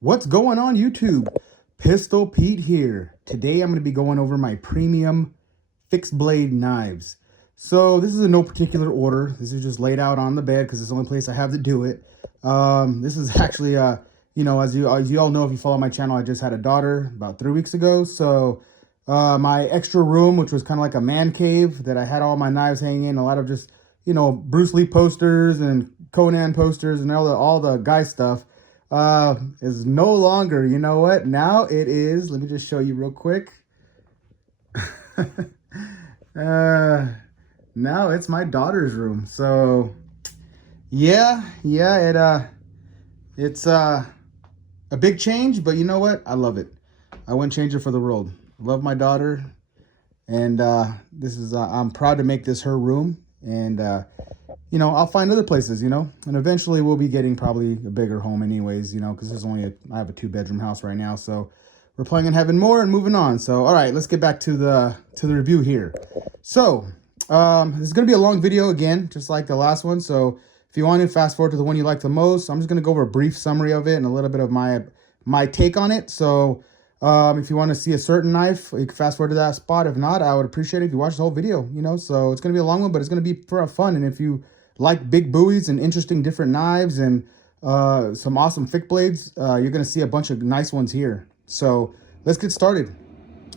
What's going on YouTube? Pistol Pete here. Today I'm going to be going over my premium fixed blade knives. So this is in no particular order. This is just laid out on the bed because it's the only place I have to do it. This is actually, as you all know, if you follow my channel, I just had a daughter about 3 weeks ago. So my extra room, which was kind of like a man cave that I had all my knives hanging in, a lot of just, Bruce Lee posters and Conan posters and all the guy stuff. Is no longer. You know what? Now it is. Let me just show you real quick. Now it's my daughter's room. So it's a big change, but you know what? I love it. I wouldn't change it for the world. Love my daughter, and this is I'm proud to make this her room, and I'll find other places, and eventually we'll be getting probably a bigger home anyways, because I have a 2-bedroom house right now. So we're planning on having more and moving on. So, all right, let's get back to the review here. So this is going to be a long video again, just like the last one. So if you want to fast forward to the one you like the most, I'm just going to go over a brief summary of it and a little bit of my take on it. So if you want to see a certain knife, you can fast forward to that spot. If not, I would appreciate it if you watch the whole video, So it's going to be a long one, but it's going to be for fun. And if you like big buoys and interesting different knives and some awesome thick blades, you're going to see a bunch of nice ones here. So let's get started.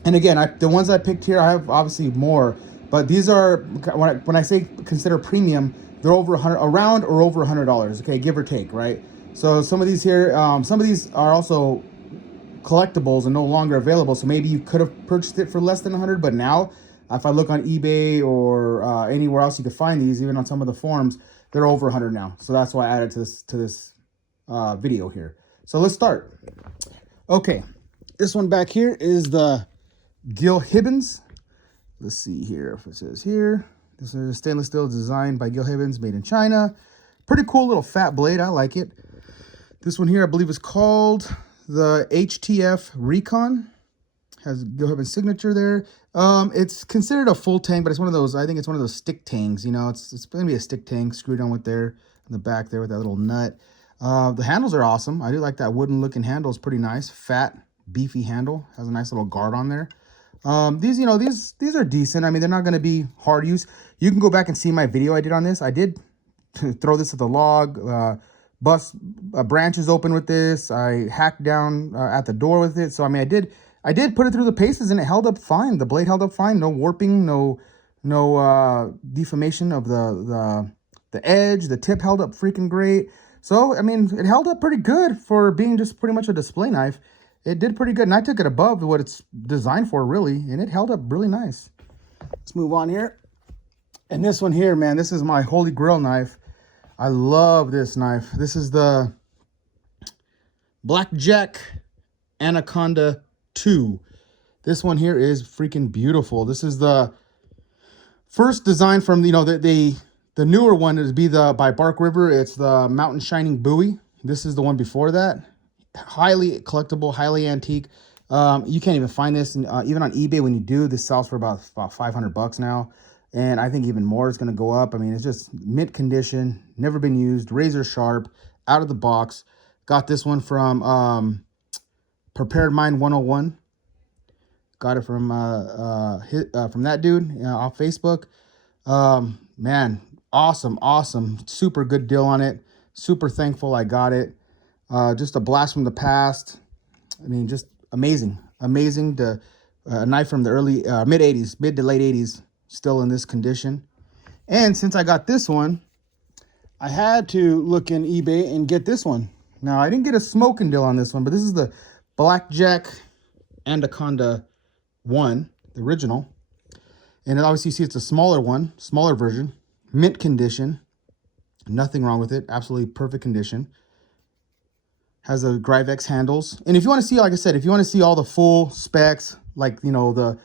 And again, the ones I picked here, I have obviously more, but these are, when I say consider premium, they're around or over $100, okay, give or take, right? So some of these here, some of these are also collectibles and no longer available. So maybe you could have purchased it for less than 100, but now if I look on eBay or anywhere else you could find these, even on some of the forums, they're over 100 now. So that's why I added to this video here. So let's start. Okay, this one back here is the Gil Hibbens. Let's see here if it says here. This is a stainless steel designed by Gil Hibbens, made in China. Pretty cool little fat blade. I like it. This one here, I believe, is called the HTF Recon. Has Gil Hibben's signature there. It's considered a full tang, but it's one of those, I think it's one of those stick tangs, it's going to be a stick tang screwed on with there in the back there with that little nut. The handles are awesome. I do like that wooden looking handle. It's pretty nice. Fat, beefy handle. Has a nice little guard on there. These are decent. I mean, they're not going to be hard use. You can go back and see my video I did on this. I did throw this at the log, bust branches open with this. I hacked down at the door with it. So, I mean, I did put it through the paces and it held up fine. The blade held up fine. No warping, no deformation of the edge. The tip held up freaking great. So, I mean, it held up pretty good for being just pretty much a display knife. It did pretty good. And I took it above what it's designed for, really. And it held up really nice. Let's move on here. And this one here, man, this is my holy grail knife. I love this knife. This is the Blackjack Anaconda 2. This one here is freaking beautiful. This is the first design from the newer one is by Bark River. It's the Mountain Shining Bowie. This is the one before that. Highly collectible, highly antique. You can't even find this even on eBay. When you do, this sells for about $500 now, and I think even more is going to go up. I mean, it's just mint condition, never been used, razor sharp, out of the box. Got this one from Prepared Mind 101. Got it from that dude off Facebook. Man, awesome, super good deal on it. Super thankful I got it. Just a blast from the past. I mean, just amazing. To a knife from the early mid to late 80s, still in this condition. And since I got this one, I had to look in eBay and get this one. Now, I didn't get a smoking deal on this one, but this is the Blackjack Anaconda 1, the original. And obviously you see it's a smaller version, mint condition. Nothing wrong with it. Absolutely perfect condition. Has a Gryvex handles. And if you want to see, like I said, if you want to see all the full specs, like, the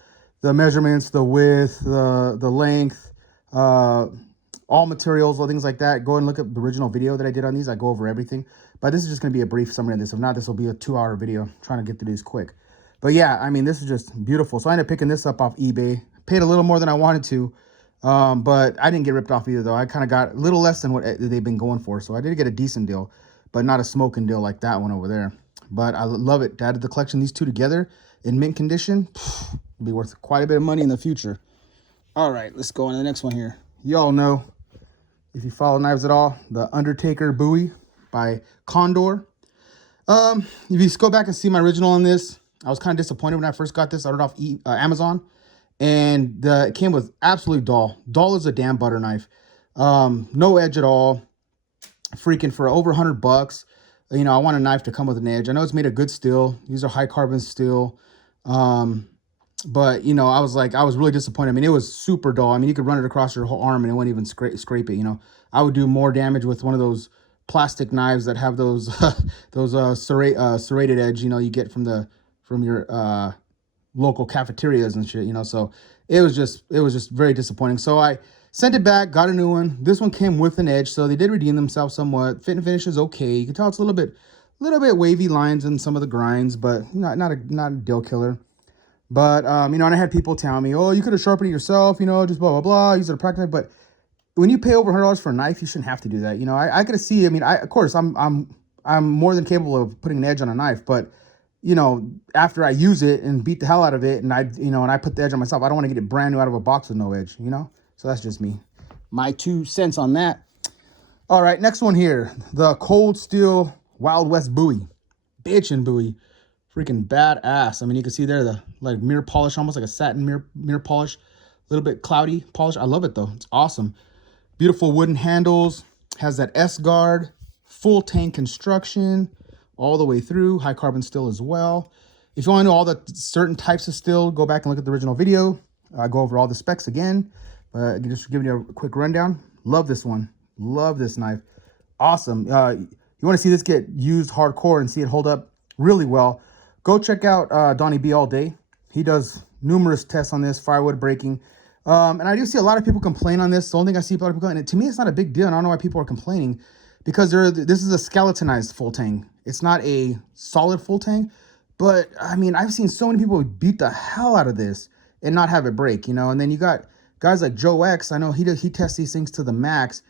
measurements, the width, the length, all materials, all things like that, go and look at the original video that I did on these. I go over everything. But this is just going to be a brief summary of this. If not, this will be a 2-hour video. I'm trying to get through these quick. But yeah, I mean, this is just beautiful. So I ended up picking this up off eBay. Paid a little more than I wanted to. But I didn't get ripped off either, though. I kind of got a little less than what they've been going for. So I did get a decent deal, but not a smoking deal like that one over there. But I love it. Added the collection, these two together in mint condition, it'll be worth quite a bit of money in the future. All right, let's go on to the next one here. Y'all know, if you follow knives at all, the Undertaker Bowie by Condor. If you just go back and see my original on this, I was kind of disappointed when I first got this. I ordered off Amazon, and it came with absolutely dull as a damn butter knife. No edge at all. Freaking for over $100. You know, I want a knife to come with an edge. I know it's made of good steel. These are high carbon steel. But you know, I was really disappointed. I mean, it was super dull. I mean, you could run it across your whole arm and it wouldn't even scrape it. You know, I would do more damage with one of those plastic knives that have those serrated edge, you know, you get from your local cafeterias and shit, you know. So it was just very disappointing. So I sent it back, got a new one. This one came with an edge, so they did redeem themselves somewhat. Fit and finish is okay. You can tell it's a little bit wavy lines in some of the grinds, but not a deal killer. But you know, and I had people tell me, oh, you could have sharpened it yourself, you know, just blah blah blah, use it a practice. But when you pay over $100 for a knife, you shouldn't have to do that. You know, I could see. I mean, of course, I'm more than capable of putting an edge on a knife, but you know, after I use it and beat the hell out of it, and I put the edge on myself, I don't want to get it brand new out of a box with no edge, you know. So that's just me. My 2 cents on that. All right, next one here. The Cold Steel Wild West Bowie. Bitchin' Bowie. Freaking badass. I mean, you can see there the like mirror polish, almost like a satin mirror polish. A little bit cloudy polish. I love it though. It's awesome. Beautiful wooden handles. Has that S-guard. Full tank construction. All the way through. High carbon steel as well. If you want to know all the certain types of steel, go back and look at the original video. I go over all the specs again. Just giving you a quick rundown. Love this one. Love this knife. Awesome. You want to see this get used hardcore and see it hold up really well, go check out Donnie B all day. He does numerous tests on this, firewood breaking. And I do see a lot of people complain on this. The only thing I see a lot of people, and to me, it's not a big deal. And I don't know why people are complaining, because this is a skeletonized full tang. It's not a solid full tang. But I mean, I've seen so many people beat the hell out of this and not have it break, you know. And then you got guys like Joe X. I know he tests these things to the max,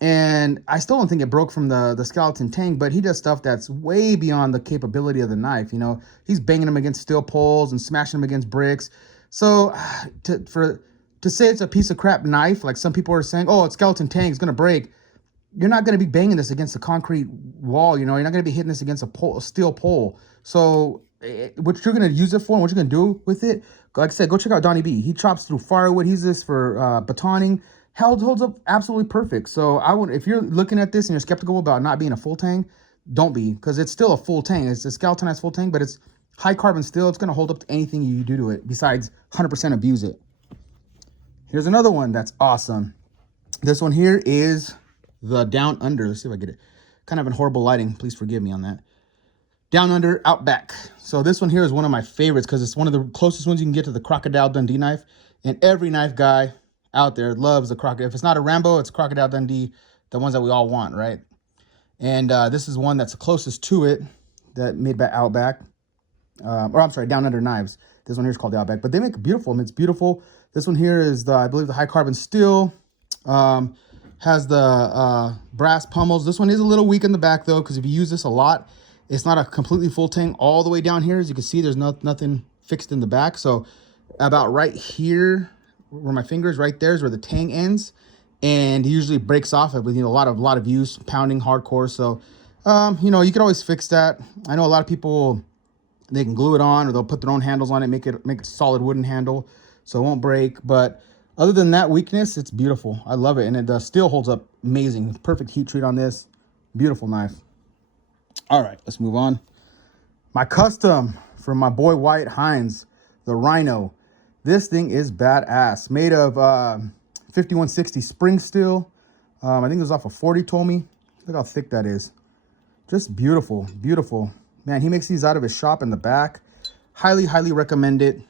and I still don't think it broke from the skeleton tang, but he does stuff that's way beyond the capability of the knife. You know, he's banging them against steel poles and smashing them against bricks. So to say it's a piece of crap knife, like some people are saying, oh, it's skeleton tang, it's gonna break. You're not going to be banging this against a concrete wall, you know. You're not going to be hitting this against a steel pole. So what you're going to use it for and what you're going to do with it, like I said, go check out Donnie B. He chops through firewood. He uses this for batoning. Holds up absolutely perfect. So if you're looking at this and you're skeptical about not being a full tang, don't be, because it's still a full tang. It's a skeletonized full tang, but it's high carbon steel. It's going to hold up to anything you do to it besides 100% abuse it. Here's another one that's awesome. This one here is the Down Under. Let's see if I get it. Kind of in horrible lighting. Please forgive me on that. Down Under Outback. So this one here is one of my favorites because it's one of the closest ones you can get to the Crocodile Dundee knife. And every knife guy out there loves the Crocodile. If it's not a Rambo, it's Crocodile Dundee, the ones that we all want, right? And this is one that's the closest to it, that made by Outback. Down Under Knives. This one here is called the Outback. But they make it beautiful. I mean, it's beautiful. This one here is, I believe, the high carbon steel. Has the brass pummels. This one is a little weak in the back though, because if you use this a lot, it's not a completely full tang all the way down here. As you can see, there's nothing fixed in the back. So about right here, where my finger is, right there is where the tang ends, and it usually breaks off with, you know, a lot of use, pounding hardcore. So you know, you can always fix that. I know a lot of people, they can glue it on, or they'll put their own handles on it, make it a solid wooden handle so it won't break. But other than that weakness, it's beautiful. I love it. And it still holds up amazing. Perfect heat treat on this. Beautiful knife. All right, let's move on. My custom from my boy Wyatt Heinz, the Rhino. This thing is badass. Made of 5160 spring steel. I think it was off of 40, told me. Look how thick that is. Just beautiful, beautiful. Man, he makes these out of his shop in the back. Highly, highly recommend it.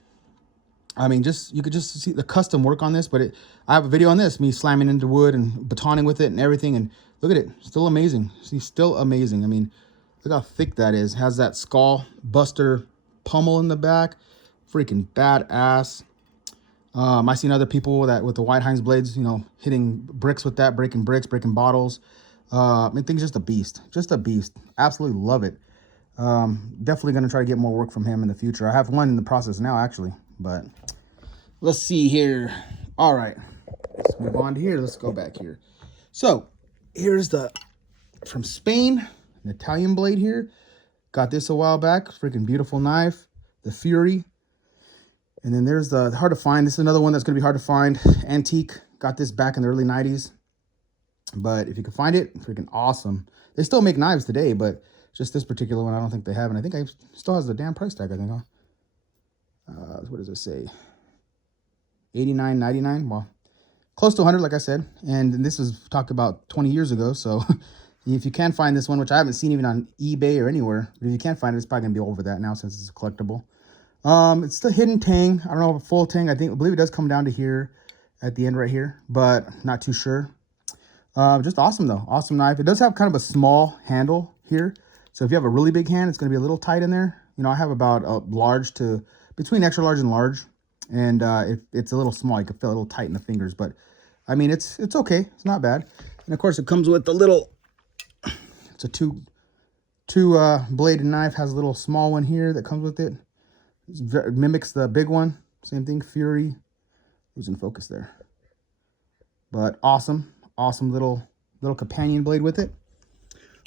I mean, you could just see the custom work on this, but I have a video on this, me slamming into wood and batoning with it and everything. And look at it, still amazing. See, still amazing. I mean, look how thick that is. Has that skull buster pummel in the back. Freaking badass. I seen other people that with the White Heinz blades, you know, hitting bricks with that, breaking bricks, breaking bottles. I mean, thing's just a beast. Just a beast. Absolutely love it. Definitely going to try to get more work from him in the future. I have one in the process now, actually, but let's see here. All right, let's move on to here. Let's go back here. So here's the, from Spain, an Italian blade here. Got this a while back. Freaking beautiful knife. The Fury. And then there's the hard to find. This is another one that's going to be hard to find. Antique. Got this back in the early 90s. But if you can find it, freaking awesome. They still make knives today, but just this particular one, I don't think they have. And I think it still has the damn price tag, I think, huh? What does it say? $89.99. Well, close to 100, like I said. And this was talked about 20 years ago. So if you can find this one, which I haven't seen even on eBay or anywhere, but if you can't find it, it's probably going to be over that now since it's a collectible. It's the hidden tang. I don't know if a full tang. I believe it does come down to here at the end right here, but not too sure. Just awesome though. Awesome knife. It does have kind of a small handle here. So if you have a really big hand, it's going to be a little tight in there. You know, I have about a large to between extra large and large. And it's a little small. You can feel a little tight in the fingers, but I mean, it's okay. It's not bad. And of course it comes with the little, it's a two bladed knife, has a little small one here that comes with it. It mimics the big one. Same thing, Fury. Who's in focus there? But awesome little companion blade with it.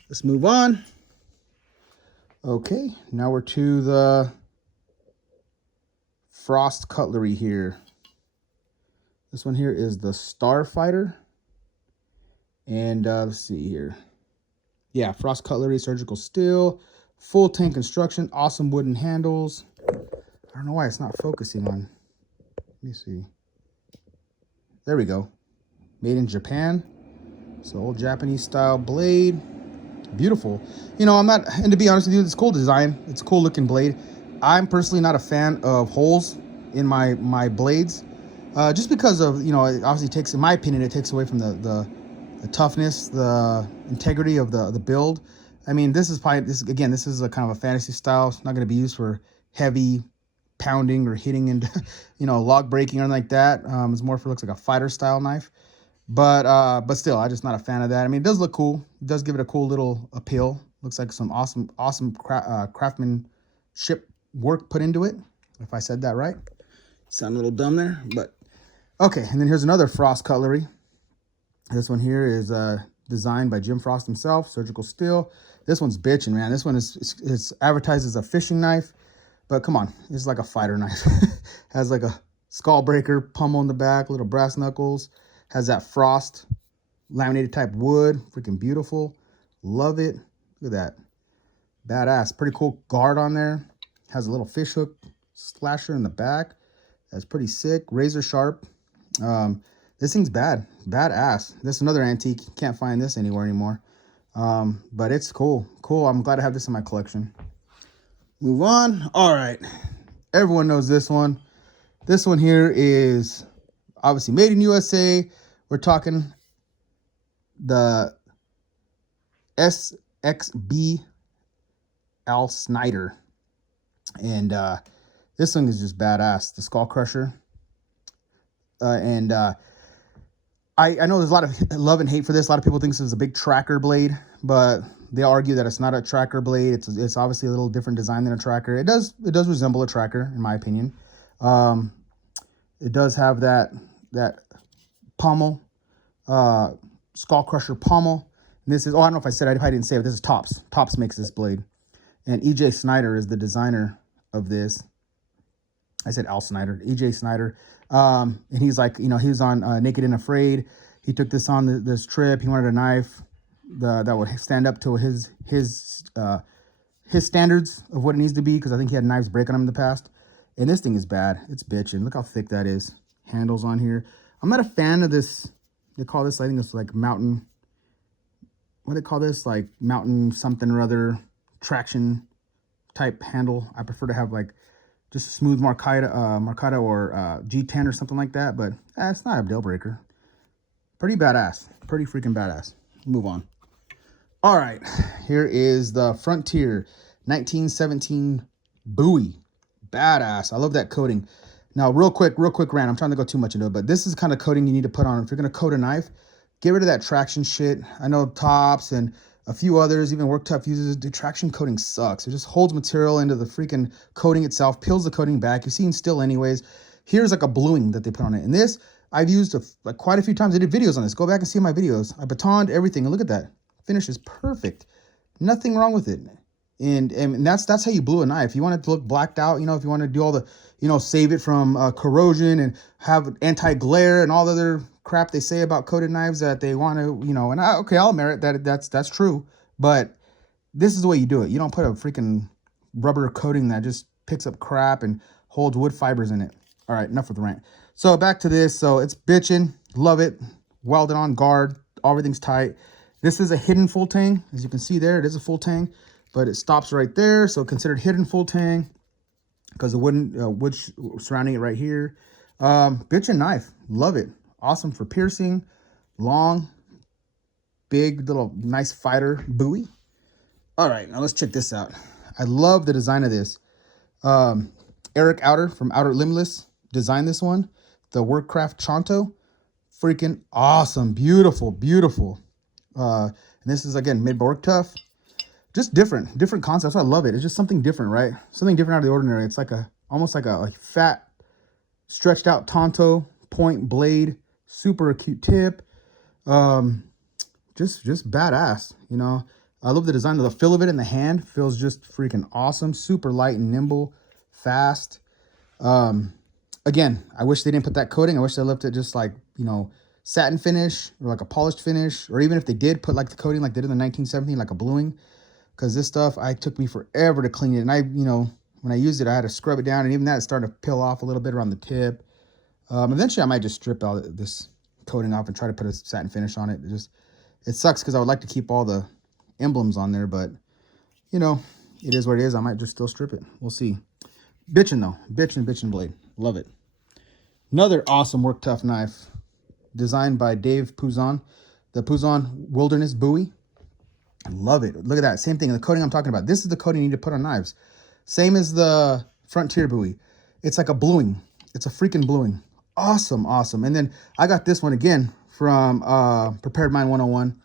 Let's move on. Okay, now we're to the Frost Cutlery here. This one here is the Starfighter. And let's see here. Yeah, Frost Cutlery, surgical steel, full tang construction, awesome wooden handles. I don't know why it's not focusing on. Let me see. There we go. Made in Japan. So old Japanese style blade. Beautiful. You know, and to be honest with you, it's cool design. It's a cool looking blade. I'm personally not a fan of holes in my blades. Just because of, you know, it obviously takes, in my opinion, it takes away from the toughness, the integrity of the build. I mean, this is a kind of a fantasy style. It's not going to be used for heavy pounding or hitting into, you know, log breaking or anything like that. It's more for, looks like a fighter style knife, but still, I'm just not a fan of that. I mean, it does look cool. It does give it a cool little appeal. Looks like some awesome craftsmanship work put into it, if I said that right. Sound a little dumb there, but okay. And then here's another Frost Cutlery. This one here is designed by Jim Frost himself, surgical steel. This one's bitching, man. This one is advertised as a fishing knife, but come on, it's like a fighter knife. Has like a skull breaker, pummel in the back, little brass knuckles. Has that frost laminated type wood, freaking beautiful. Love it. Look at that, badass. Pretty cool guard on there. Has a little fish hook slasher in the back. That's pretty sick. Razor sharp. This thing's badass. This is another antique. Can't find this anywhere anymore. But it's cool. I'm glad to have this in my collection. Move on. All right. Everyone knows this one. This one here is obviously made in USA. We're talking the SXB Snyder. And this thing is just badass. The Skull Crusher. I know there's a lot of love and hate for this. A lot of people think this is a big tracker blade, but they argue that it's not a tracker blade. It's obviously a little different design than a tracker. It does resemble a tracker, in my opinion. It does have that pommel, Skull Crusher pommel. And this is, I don't know if I said, I didn't say it. This is Tops. Tops makes this blade. And EJ Snyder is the designer of this. I said Al Snyder, EJ Snyder. And he's like, you know, he was on Naked and Afraid. He took this on this trip. He wanted a knife that would stand up to his standards of what it needs to be, because I think he had knives break on him in the past. And this thing is bad. It's bitching. Look how thick that is. Handles on here. I'm not a fan of this. They call this, I think it's like mountain. What do they call this? Like mountain something or other traction type handle. I prefer to have like just a smooth Marcata or G10 or something like that. But it's not a deal breaker. Pretty badass. Pretty freaking badass. Move on. All right. Here is the Frontier 1917 Bowie. Badass. I love that coating. Now, real quick rant. I'm trying to go too much into it, but this is the kind of coating you need to put on. If you're going to coat a knife, get rid of that traction shit. I know Tops and A few others, even Work Tough uses it. Traction coating sucks. It just holds material into the freaking coating itself, peels the coating back. You've seen still anyways. Here's like a bluing that they put on it. And this, I've used like quite a few times. I did videos on this. Go back and see my videos. I batoned everything. And look at that. Finish is perfect. Nothing wrong with it. And that's how you blue a knife. You want it to look blacked out, you know, if you want to do all the, you know, save it from corrosion and have anti-glare and all the other crap they say about coated knives that they want to, you know, and okay, I'll admit that that's true, but this is the way you do it. You don't put a freaking rubber coating that just picks up crap and holds wood fibers in it. All right, enough with the rant. So back to this. So it's bitching, love it, welded on guard, everything's tight. This is a hidden full tang. As you can see there, it is a full tang, but it stops right there. So considered hidden full tang because the wood surrounding it right here. Bitchin' knife, love it. Awesome for piercing, long, big little nice fighter bowie. All right, now let's check this out. I love the design of this. Eric Outer from Outer Limitless designed this one. The Workcraft Tonto, freaking awesome, beautiful, beautiful. And this is again made by Work Tough. Just different concepts. I love it. It's just something different, right? Something different out of the ordinary. It's like almost like a fat, stretched out Tonto point blade, super acute tip. Just badass, you know. I love the design of the feel of it in the hand. Feels just freaking awesome. Super light and nimble, fast. Again, I wish they didn't put that coating. I wish they left it just like, you know, satin finish or like a polished finish, or even if they did put like the coating like they did in the 1917, like a bluing. Because this stuff, it took me forever to clean it. And you know, when I used it, I had to scrub it down. And even that, it started to peel off a little bit around the tip. Eventually, I might just strip all this coating off and try to put a satin finish on it. It sucks because I would like to keep all the emblems on there. But, you know, it is what it is. I might just still strip it. We'll see. Bitchin' though. Bitchin' blade. Love it. Another awesome Work Tough knife designed by Dave Puzon. The Puzon Wilderness bowie. I love it. Look at that. Same thing. The coating I'm talking about. This is the coating you need to put on knives. Same as the Frontier bowie. It's like a bluing. It's a freaking bluing. Awesome, awesome. And then I got this one again from Prepared Mind 101.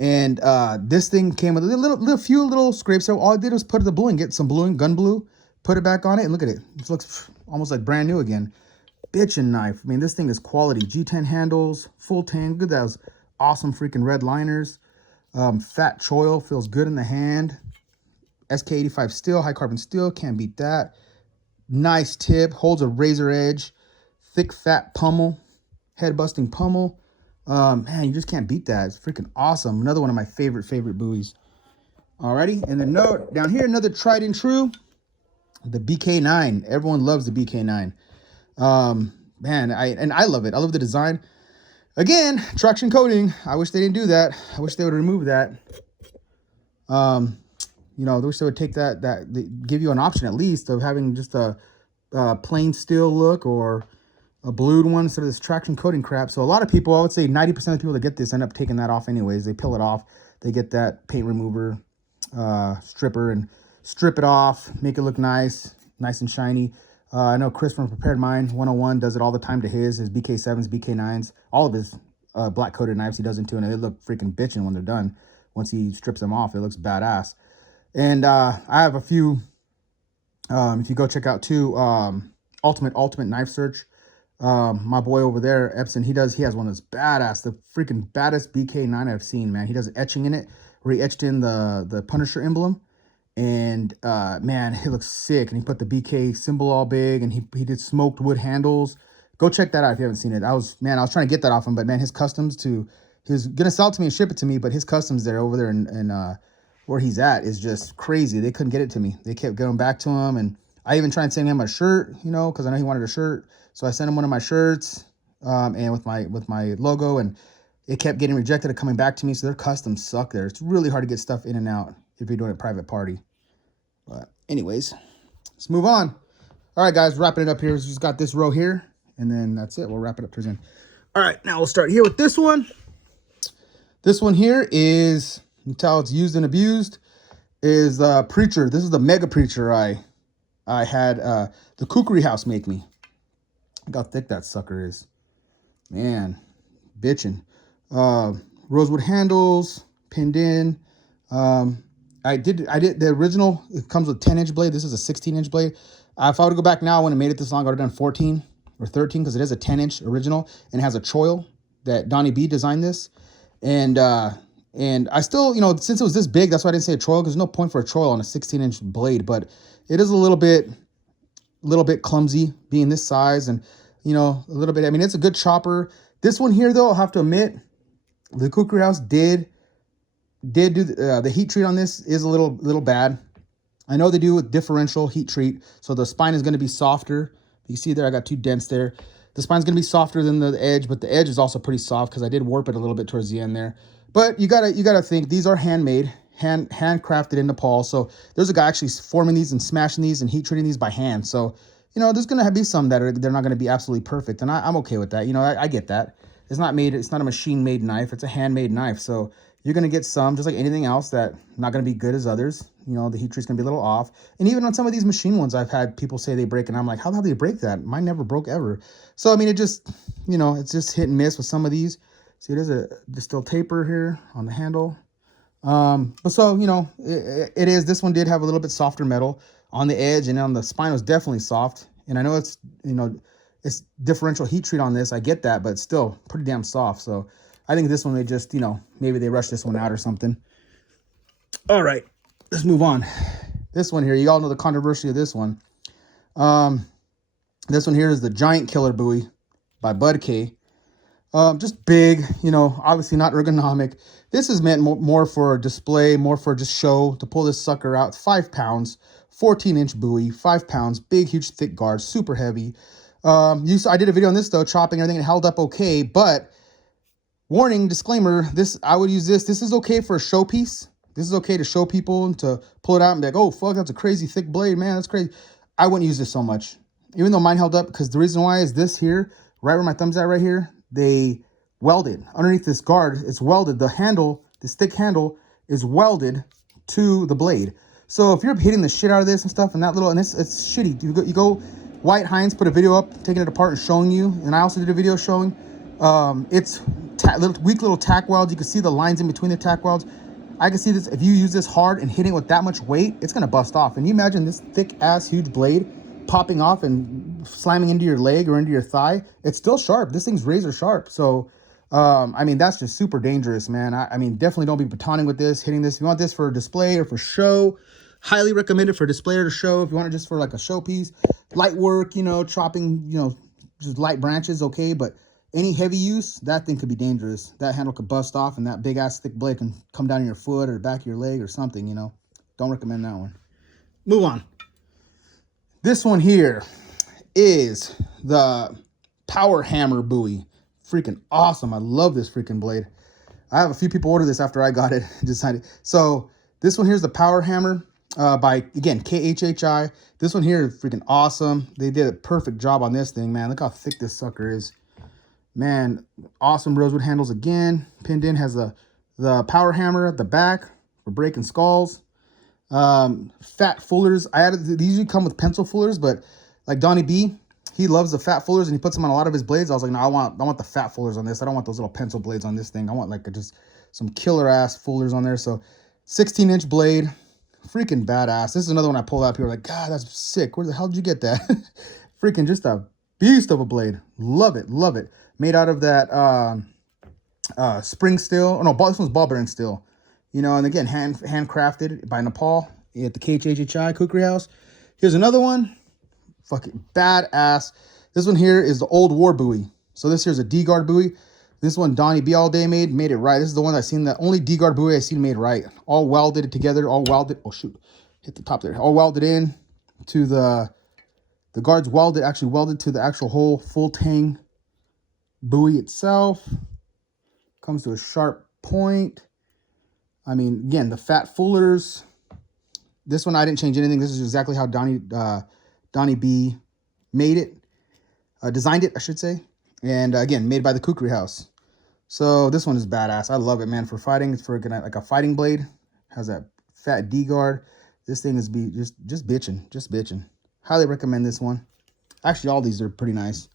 And this thing came with a few little scrapes. So all I did was put the bluing, get some bluing, gun blue, put it back on it, and look at it. It looks almost like brand new again. Bitchin' knife. I mean, this thing is quality. G10 handles, full tang. Look at those awesome freaking red liners. Fat choil, feels good in the hand. SK85 steel, high carbon steel, can't beat that. Nice tip, holds a razor edge. Thick fat pummel, head busting pummel. Man, you just can't beat that. It's freaking awesome. Another one of my favorite buoys. Alrighty, and then down here, another tried and true, the BK9. Everyone loves the BK9. Man, I love it. I love the design. Again, traction coating. I wish they didn't do that. I wish they would remove that. You know, I wish they would take that they give you an option at least of having just a plain steel look or a blued one instead of this traction coating crap. So a lot of people, I would say 90% of the people that get this end up taking that off anyways. They peel it off. They get that paint remover stripper and strip it off, make it look nice and shiny. I know Chris from Prepared Mind 101 does it all the time to his BK7s, BK9s, all of his black coated knives he does into, and they look freaking bitchin' when they're done. Once he strips them off, it looks badass. And I have a few, if you go check out too, Ultimate Knife Search. My boy over there, Epson, he has one that's badass, the freaking baddest BK9 I've seen, man. He does etching in it, where he etched in the Punisher emblem. And man, it looks sick. And he put the BK symbol all big, and he did smoked wood handles. Go check that out if you haven't seen it. I was trying to get that off him, but man, his customs he was gonna sell it to me and ship it to me, but his customs over there in where he's at is just crazy. They couldn't get it to me. They kept going back to him, and I even tried sending him a shirt, you know, because I know he wanted a shirt. So I sent him one of my shirts, and with my logo, and it kept getting rejected and coming back to me. So their customs suck there. It's really hard to get stuff in and out if you're doing a private party. But anyways, let's move on. All right, guys, wrapping it up here. We just got this row here, and then that's it. We'll wrap it up towards the end. All right, now we'll start here with this one. This one here is, you can tell it's used and abused, is Preacher. This is the Mega Preacher I had the Kukri house make me. Look how thick that sucker is. Man, bitchin'. Rosewood handles, pinned in. I did the original. It comes with 10-inch blade. This is a 16-inch blade. If I were to go back now, I wouldn't have made it this long. I would have done 14 or 13 because it is a 10-inch original and it has a choil that Donnie B designed this. And I still, since it was this big, that's why I didn't say a choil, because there's no point for a choil on a 16-inch blade, but it is a little bit clumsy being this size, and a little bit. I mean, it's a good chopper. This one here, though, I'll have to admit, the Kukri House did do the heat treat on this is a little bad. I know they do with differential heat treat, so the spine is going to be softer. You see there, I got 2 dents there. The spine's going to be softer than the edge, but the edge is also pretty soft because I did warp it a little bit towards the end there. But you gotta think these are handmade, handcrafted in Nepal. So there's a guy actually forming these and smashing these and heat treating these by hand. So there's gonna be some that they're not gonna be absolutely perfect, and I'm okay with that. I get that. It's not a machine made knife. It's a handmade knife. So you're gonna get some, just like anything else, that not gonna be good as others. The heat treat's gonna be a little off. And even on some of these machine ones, I've had people say they break, and I'm like, how the hell do you break that? Mine never broke ever. So I mean, it just, it's just hit and miss with some of these. See, there's a distilled taper here on the handle. But so, it is, this one did have a little bit softer metal on the edge, and on the spine was definitely soft. And I know it's, it's differential heat treat on this. I get that, but it's still pretty damn soft. So I think this one, they just, maybe they rushed this one out or something. All right, let's move on. This one here, you all know the controversy of this one. This one here is the Giant Killer Bowie by Bud K. Just big, obviously not ergonomic. This is meant more for display, more for just show, to pull this sucker out. 5 pounds, 14-inch Bowie, 5 pounds, big, huge, thick guard, super heavy. I did a video on this though, chopping everything, it held up okay, but warning, disclaimer, I would use this. This is okay for a showpiece. This is okay to show people and to pull it out and be like, oh, fuck, that's a crazy thick blade, man, that's crazy. I wouldn't use this so much, even though mine held up, because the reason why is this here, right where my thumb's at right here, they welded underneath this guard. It's welded. The handle, this thick handle, is welded to the blade. So if you're hitting the shit out of this and stuff, and it's shitty. You go. White Heinz put a video up taking it apart and showing you, and I also did a video showing. It's weak little tack welds. You can see the lines in between the tack welds. I can see this. If you use this hard and hitting with that much weight, it's gonna bust off. And you imagine this thick ass huge blade popping off and slamming into your leg or into your thigh. It's still sharp. This thing's razor sharp. So I mean, that's just super dangerous, man. I mean, definitely don't be batoning with this, hitting this. If you want this for display or for show, highly recommend it for display or to show. If you want it just for like a showpiece, light work, chopping, just light branches, okay. But any heavy use, that thing could be dangerous. That handle could bust off, and that big ass thick blade can come down your foot or the back of your leg or something, Don't recommend that one. Move on. This one here is the Power Hammer Bowie. Freaking awesome. I love this freaking blade. I have a few people order this after I got it. Decided. So this one here is the Power Hammer by, again, KHHI. This one here is freaking awesome. They did a perfect job on this thing, man. Look how thick this sucker is. Man, awesome rosewood handles again. Pinned in, has the power hammer at the back for breaking skulls. Fat fullers. These usually come with pencil fullers, but like Donnie B, he loves the fat fullers and he puts them on a lot of his blades. I was like, no, I want the fat fullers on this. I don't want those little pencil blades on this thing. I want like just some killer ass fullers on there. So 16-inch blade, freaking badass. This is another one I pulled out. People are like, God, that's sick. Where the hell did you get that? Freaking just a beast of a blade. Love it, love it. Made out of that spring steel. Oh no, this one's ball bearing steel. And again, handcrafted by Nepal at the KHHI Kukri House. Here's another one. Fucking badass. This one here is the old war buoy. So this here's a D-guard buoy. This one Donnie B all day made it right. This is the one I've seen, the only D-guard buoy I've seen made right. All welded together, all welded. Oh shoot, hit the top there. All welded in to the guards actually welded to the actual whole full tang buoy itself. Comes to a sharp point. I mean, again, the fat fullers. This one I didn't change anything. This is exactly how Donnie B made it, designed it, I should say. And again, made by the Kukri House. So this one is badass. I love it, man. For fighting, it's for like a fighting blade. Has that fat D guard. This thing is just bitching. Highly recommend this one. Actually, all these are pretty nice.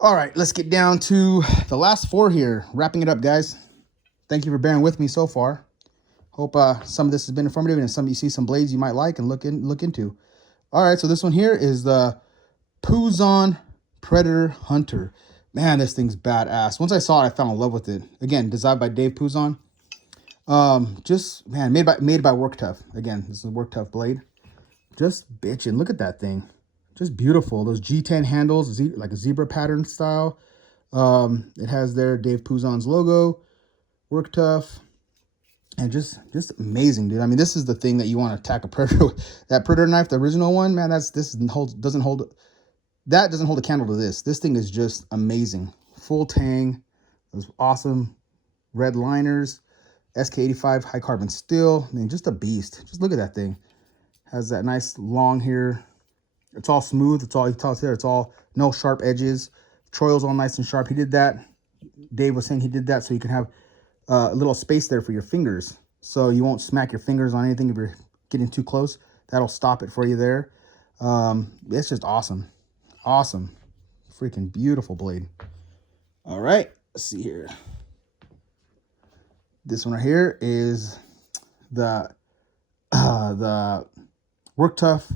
All right, let's get down to the last four here. Wrapping it up, guys. Thank you for bearing with me so far. Hope some of this has been informative, and some you see some blades you might like and look into. All right, so this one here is the Puzon Predator Hunter. Man, this thing's badass. Once I saw it, I fell in love with it. Again, designed by Dave Puzon. Just man, made by Work Tough. Again, this is a Work Tough blade. Just bitching. Look at that thing. Just beautiful. Those G10 handles, like a zebra pattern style. It has their Dave Puzon's logo. Work Tough. And just amazing, dude. I mean, this is the thing that you want to attack a predator with. That predator knife, the original one, man, doesn't hold a candle to this. This thing is just amazing. Full tang, those awesome red liners, SK85 high carbon steel. I mean, just a beast. Just look at that thing. Has that nice long here. It's all smooth. It's all, you tell us here, it's all no sharp edges. Troil's all nice and sharp. He did that. Dave was saying he did that so you can have a little space there for your fingers, so you won't smack your fingers on anything if you're getting too close. That'll stop it for you there. It's just awesome. Awesome. Freaking beautiful blade. All right, let's see here. This one right here is the Work Tough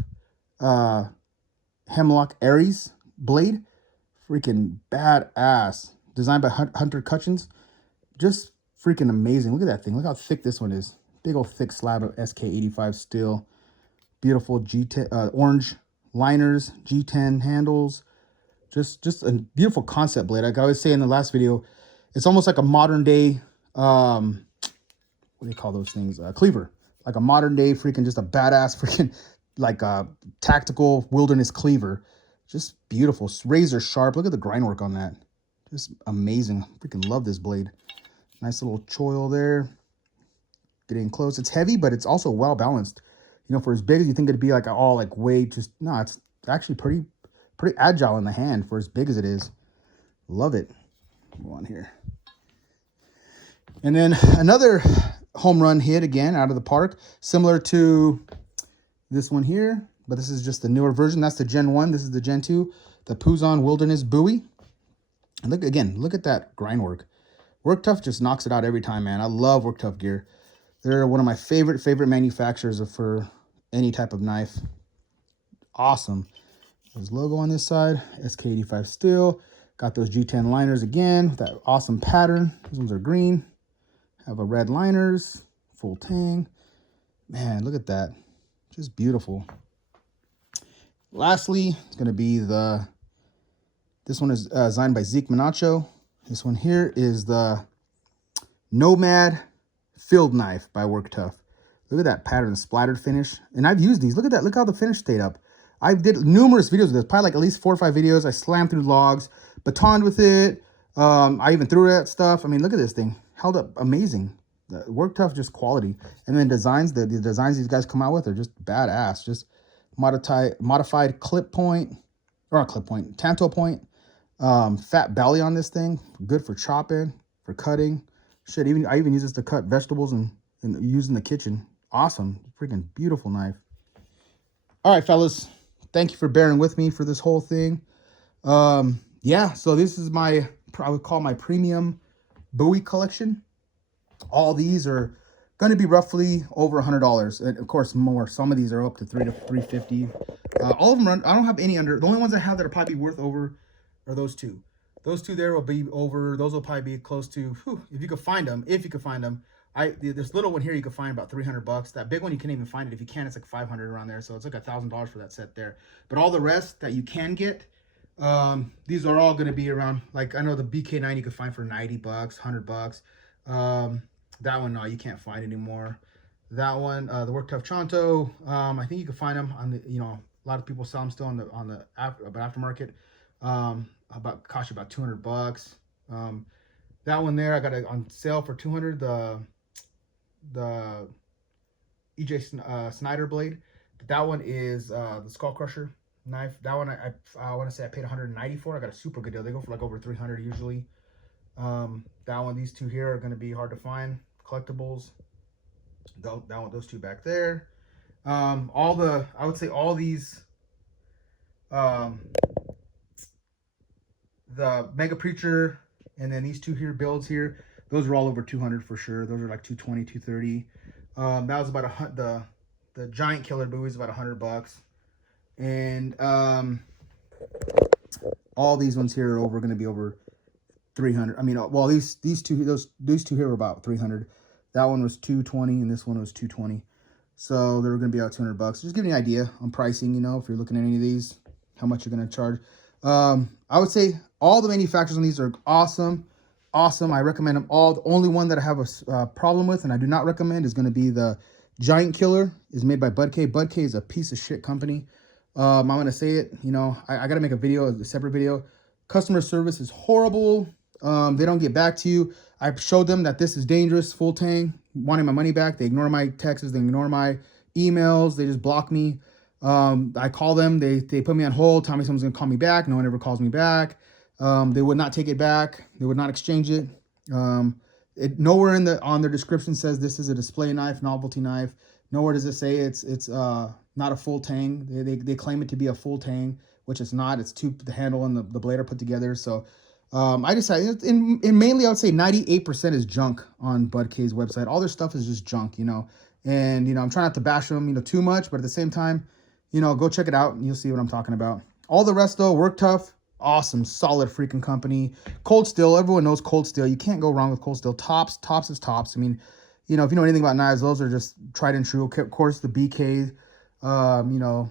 Hemlock Aries blade. Freaking badass. Designed by Hunter Cutchins. Just freaking amazing. Look at that thing. Look how thick this one is. Big old thick slab of SK85 steel. Beautiful G10 orange liners, G10 handles. Just a beautiful concept blade. Like I always say in the last video, it's almost like a modern day what do you call those things? Cleaver. Like a modern day freaking, just a badass freaking like a tactical wilderness cleaver. Just beautiful. Razor sharp. Look at the grind work on that. Just amazing. Freaking love this blade. Nice little choil there. Getting close. It's heavy, but it's also well balanced. You know, for as big as you think it'd be, like all like weight, just no, it's actually pretty agile in the hand for as big as it is. Love it. Go on here. And then another home run hit again out of the park, similar to this one here, but this is just the newer version. That's the Gen 1. This is the Gen 2, the Puzon Wilderness bowie. And look at that grind work. Work Tough just knocks it out every time, man. I love Work Tough gear. They're one of my favorite manufacturers for any type of knife. Awesome. There's logo on this side, SK85 steel. Got those G10 liners again, with that awesome pattern. These ones are green. Have a red liners, full tang. Man, look at that. Just beautiful. Lastly, it's going to be this one is designed by Zeke Menacho. This one here is the Nomad Field Knife by Work Tough. Look at that pattern, splattered finish. And I've used these. Look at that. Look how the finish stayed up. I did numerous videos of this, probably like at least 4 or 5 videos. I slammed through logs, batoned with it. I even threw it at stuff. I mean, look at this thing. Held up amazing. The Work Tough, just quality. And then designs, the designs these guys come out with are just badass. Just modified clip point, or not clip point, Tonto point. Fat belly on this thing. Good for chopping, for cutting. Shit, I even use this to cut vegetables and use in the kitchen. Awesome. Freaking beautiful knife. All right, fellas. Thank you for bearing with me for this whole thing. Yeah, so this is I would call my premium bowie collection. All these are going to be roughly over $100, and of course more. Some of these are up to $300 to $350. All of them I don't have any under. The only ones I have that are probably worth over are those two. Those two there will be over. Those will probably be close to, if you could find them. This little one here you can find about $300. That big one you can't even find it. If you can, it's like $500 around there. So it's like $1,000 for that set there. But all the rest that you can get, these are all going to be around, like I know the BK9 you can find for $90, $100. That one, no, you can't find anymore. That one, the Work Tough Tonto, I think you can find them on the, a lot of people sell them still on the aftermarket. Cost you about $200. That one there, I got it on sale for $200. The EJ Snyder blade. That one is the Skull Crusher knife. That one I want to say I paid $190 for. I got a super good deal. They go for like over $300 usually. That one, these two here are going to be hard to find. Collectibles. Those two back there. I would say all these. The Mega Preacher, and then these two here builds here, those are all over $200 for sure. Those are like $220, $230. That was about the giant killer bowie is about $100, and all these ones here are going to be over 300. I mean, well, these two here were about 300. That one was 220, and this one was 220. So they're going to be about $200. Just give you an idea on pricing. You know, if you're looking at any of these, how much you're going to charge. I would say all the manufacturers on these are awesome. I recommend them all. The only one that I have a problem with, and I do not recommend, is going to be the Giant Killer. Is made by Bud K. Bud K is a piece of shit company. I'm going to say it. You know, I got to make a separate video. Customer service is horrible. They don't get back to you. I showed them that this is dangerous, full tang, wanting my money back. They ignore my texts. They ignore my emails. They just block me. I call them. They put me on hold. Tell me someone's going to call me back. No one ever calls me back. They would not take it back. They would not exchange it. Nowhere on their description says this is a display knife, novelty knife. Nowhere does it say it's not a full tang. They claim it to be a full tang, which it's not. It's the handle and the blade are put together. So I decided, mainly I would say 98% is junk on Bud K's website. All their stuff is just junk, you know. And, you know, I'm trying not to bash them, you know, too much. But at the same time, you know, go check it out and you'll see what I'm talking about. All the rest, though, Work Tough. Awesome, solid freaking company. Cold Steel, everyone knows Cold Steel. You can't go wrong with Cold Steel. Tops is tops. I mean, you know, if you know anything about knives, those are just tried and true. Of course, the BK, you know,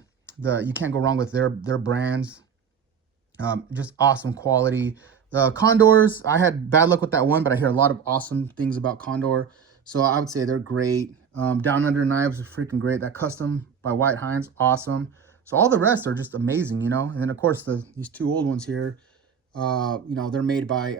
you can't go wrong with their brands. Just awesome quality. The Condors, I had bad luck with that one, but I hear a lot of awesome things about Condor. So I would say they're great. Down Under knives are freaking great. That custom by White Heinz, awesome. So all the rest are just amazing, you know. And then, of course, these two old ones here, you know, they're made by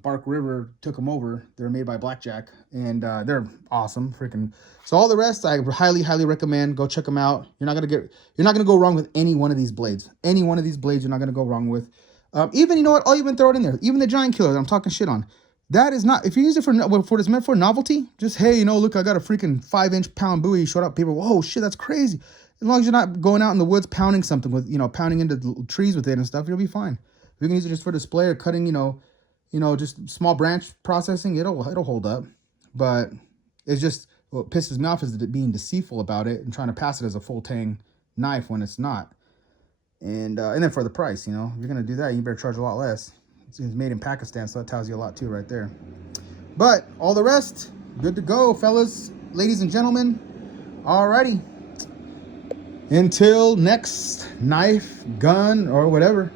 Bark River, took them over. They're made by Blackjack, and they're awesome, freaking. So all the rest, I highly recommend. Go check them out. You're not gonna go wrong with any one of these blades. Any one of these blades, you're not gonna go wrong with. Even, you know what? I'll even throw it in there. Even the Giant Killer that I'm talking shit on. That is not, if you use it for what it's meant for, novelty, just, hey, you know, look, I got a freaking 5-inch pound bowie. Showed up, people, whoa, shit, that's crazy. As long as you're not going out in the woods pounding something with, you know, pounding into trees with it and stuff, you'll be fine. If you can use it just for display or cutting, you know, just small branch processing, it'll hold up. But it's just, what pisses me off is being deceitful about it and trying to pass it as a full tang knife when it's not. And then for the price, you know, if you're gonna do that, you better charge a lot less. It's made in Pakistan, so that tells you a lot too right there. But all the rest, good to go, fellas, ladies and gentlemen. Alrighty. Until next knife, gun, or whatever.